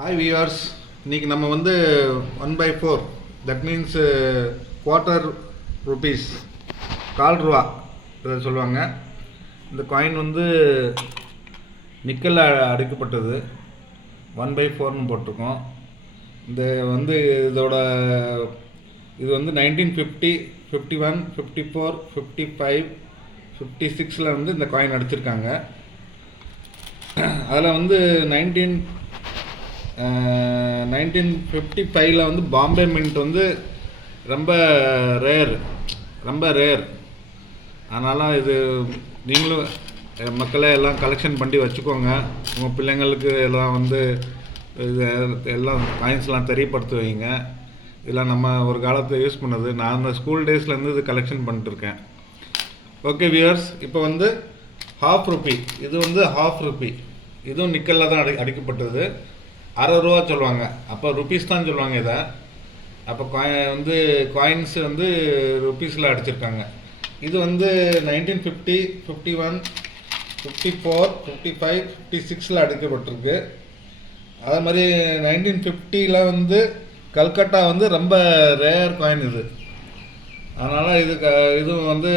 Hi viewers, இன்றைக்கி நம்ம வந்து 1/4 தட் மீன்ஸ் குவார்ட்டர் ருபீஸ், ரூபா இதை சொல்லுவாங்க. இந்த காயின் வந்து நிக்கல் அடைக்கப்பட்டது. 1/4ன்னு போட்டிருக்கோம். இந்த வந்து இது வந்து 1950, 51, 54, 55, 56 வந்து இந்த காயின் அடிச்சிருக்காங்க. அதில் வந்து 1955 வந்து பாம்பே மின்ட் வந்து ரொம்ப ரேர். அதனால் இது நீங்களும் மக்களே எல்லாம் கலெக்ஷன் பண்ணி வச்சுக்கோங்க. உங்கள் பிள்ளைங்களுக்கு எல்லாம் வந்து இது எல்லாம் காயின்ஸ்லாம் தெரியப்படுத்தி வைங்க. இதெல்லாம் நம்ம ஒரு காலத்தில் யூஸ் பண்ணது. நான் அந்த ஸ்கூல் டேஸ்லேருந்து இது கலெக்ஷன் பண்ணிட்டுருக்கேன். ஓகே வியூவர்ஸ், இப்போ வந்து ₹1/2, இது வந்து ₹1/2, இதுவும் நிக்கலில் தான் அடிக்கப்பட்டது. ₹60 சொல்லுவாங்க, அப்போ ருபீஸ் தான் சொல்லுவாங்க இதை. அப்போ காயின்ஸ் வந்து ருபீஸில் அடிச்சிருக்காங்க. இது வந்து 1950, 51, 54, 55, 56 அடிக்கப்பட்டிருக்கு. அதே மாதிரி 1950 வந்து கல்கட்டா வந்து ரொம்ப ரேர் காயின் இது. அதனால் இது வந்து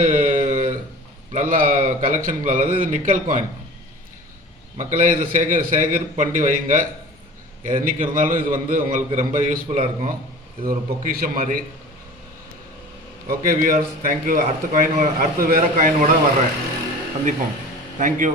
நல்லா கலெக்ஷனுக்கு நல்லது. இது நிக்கல் காயின். மக்களே இதை சேகரிப்பு பண்ணி வைங்க. என்றைக்கு இருந்தாலும் இது வந்து உங்களுக்கு ரொம்ப யூஸ்ஃபுல்லாக இருக்கும். இது ஒரு பொக்கிஷம் மாதிரி. Okay viewers, thank you. அடுத்த வேறு காயினோட வர்றேன், சந்திப்போம். தேங்க்யூ.